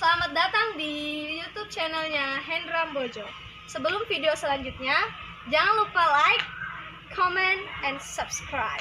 Selamat datang di YouTube channelnya Hendra Bojo. Sebelum video selanjutnya, jangan lupa like, comment, and subscribe.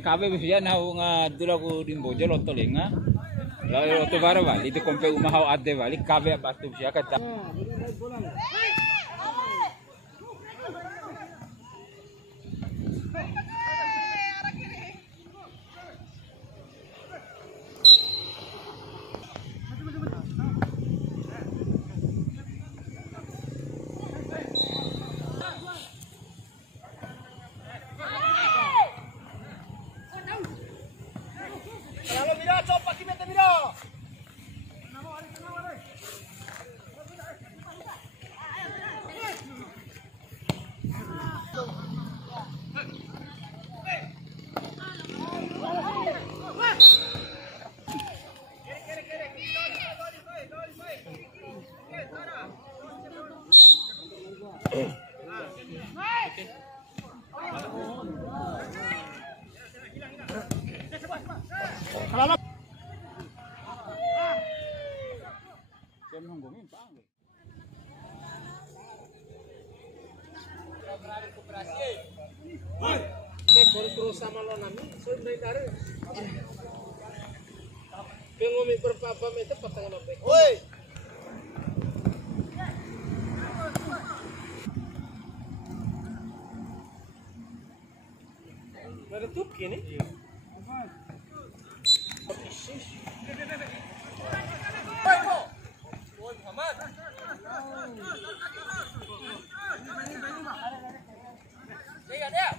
Kabe bisa na nga dula ko din bojo loto lenga. Lalu loto bara bali itu kompe umahau ade bali kabe batu bisa kata. Terus sama lo nami, sudah dari. Pengumi berpapa itu pasangan apa? Woi. Ada tuh kini. Woi Muhammad. Lihat ya.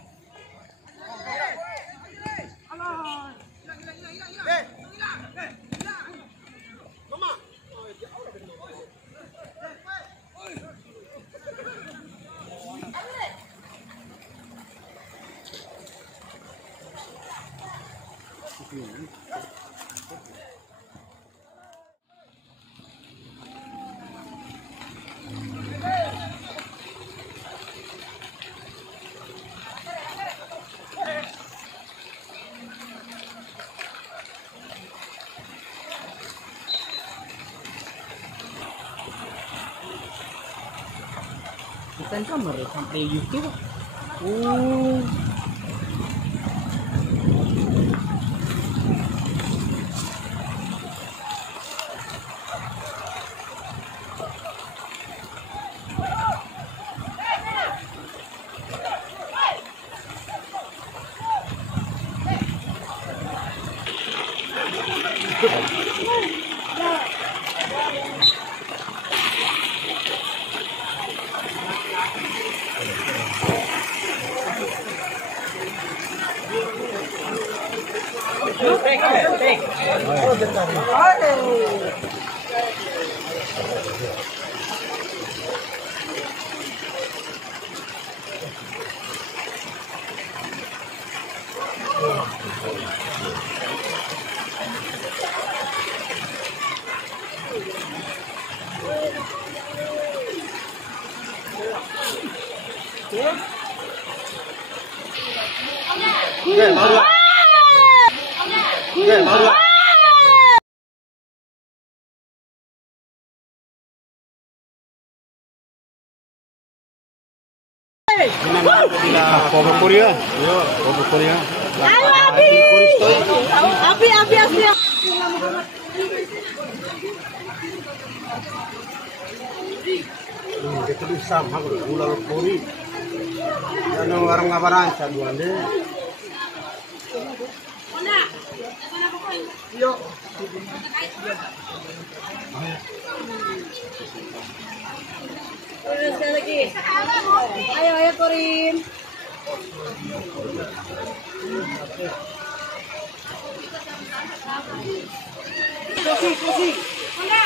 Bukan kamar sampai YouTube. Oh. Popo Korea. Yo, Popo Korea. Ayo Abi. Abi. Kita di sama kalau ular Korea. Dan orang ngabaran saduan deh. Yo. Sekali lagi. Ayo Korin. Kursi. Iya.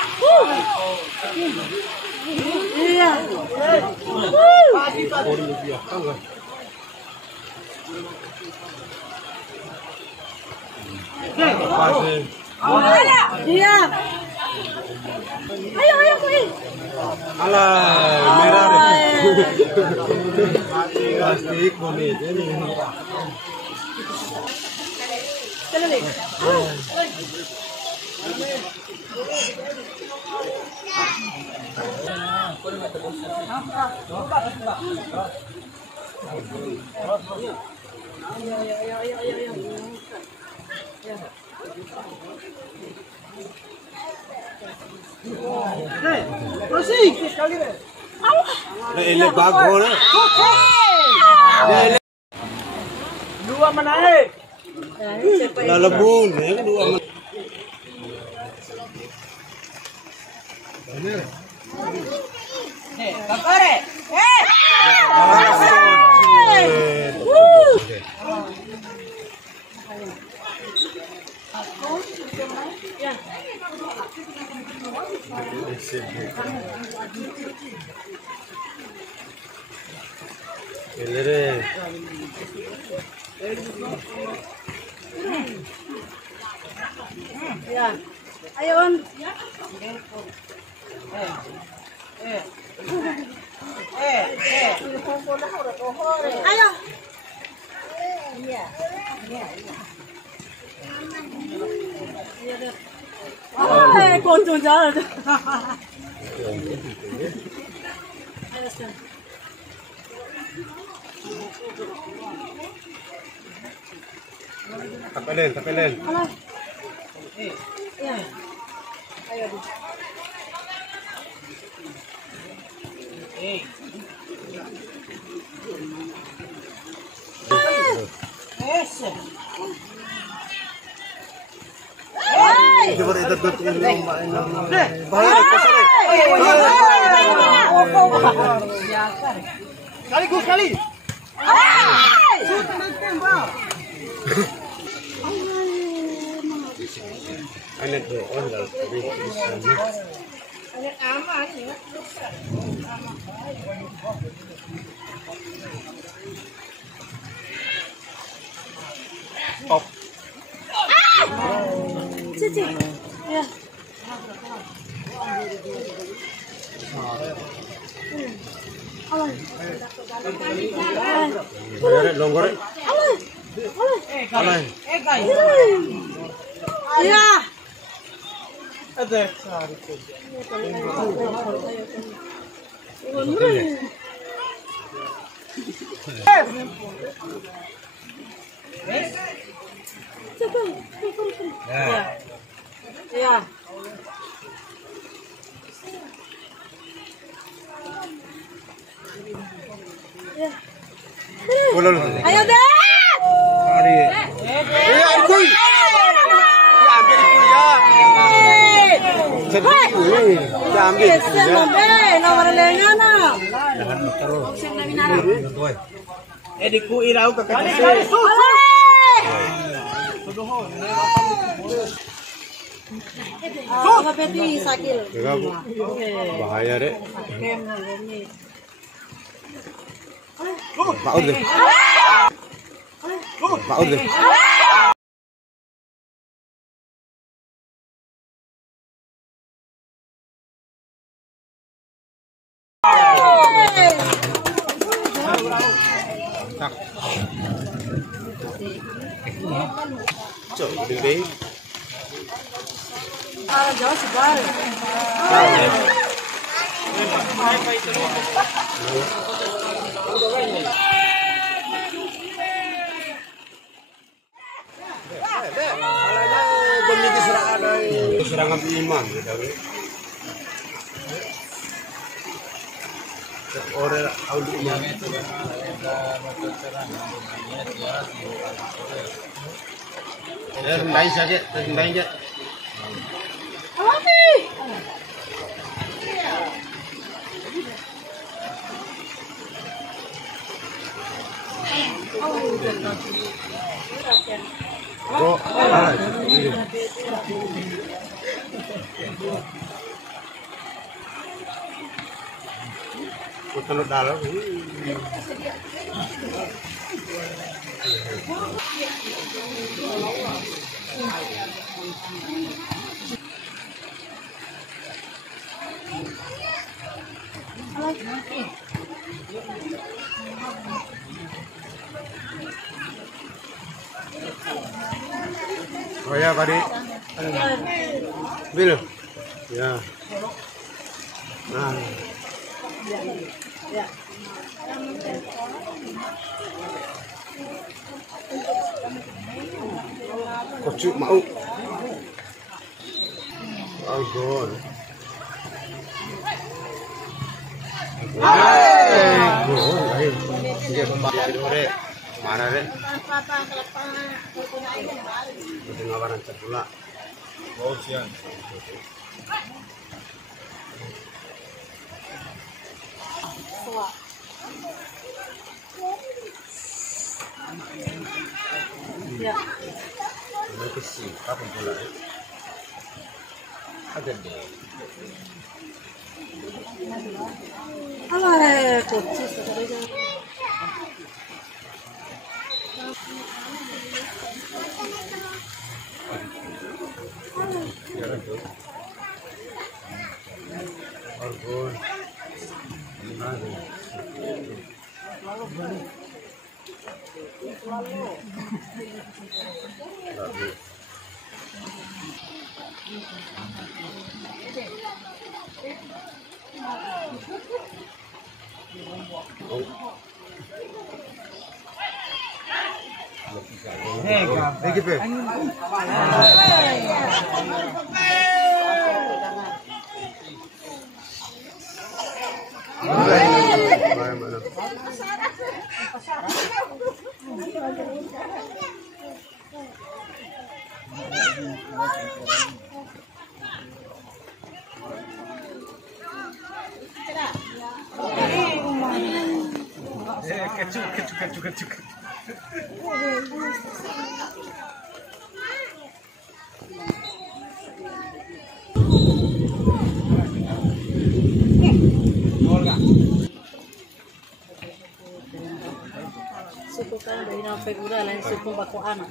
Iya. Ayo Korin. Alah, merah deh. Plastik bonit ini. Ini bagus. Dua menarik. Lalebun, ya dua. Ya. Ayo, On. Ayo. Konco jalan. Tapelin, tapelin. Ya. Ayo. Coba itu tutup bahaya kasar. Kali gue kali. Ini tuh, oh enggak. Aman ya. Cici. Ya. Bayar longgor. Alay. Ya. Ya. Ulul. Ayo deh. Ari. Aku. Ya ambil itu ya. Sedih ini. Ya ambil itu ya. Nomor lengana. Ediku irau ke kaki. Peti sakil. Bahaya deh. Pak Ud. Pak Ud. Cok, gede. Jauh sebar. Serangan iman. Orang aulinya. Rendahin saja, rendahin saja. Oh, kalau dalam oh ya tadi bil ya nah Ya. Kocok mau. Algon. Mana deh? Ngawaran pula. Oh, siang. Ya. Ini kesi, apa pula? Ada deh. Alah, kucing. Algon. Lagi pe. Kecuk. Suku kan dari nama figura lain suku baku anak.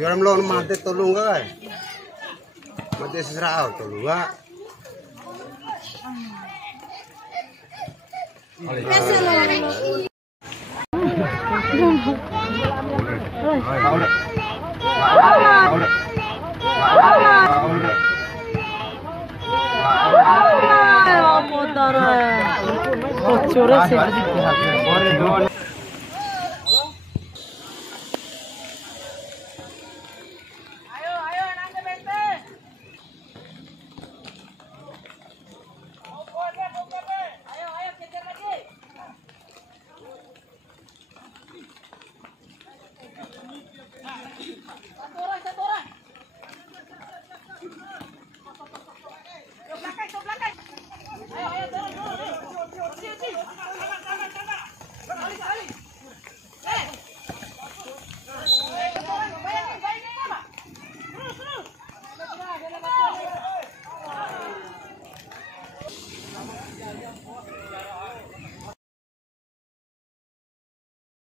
Sekarang lo mati tolong kan? Mati seserah tolong gak? Motor. Kocok sih.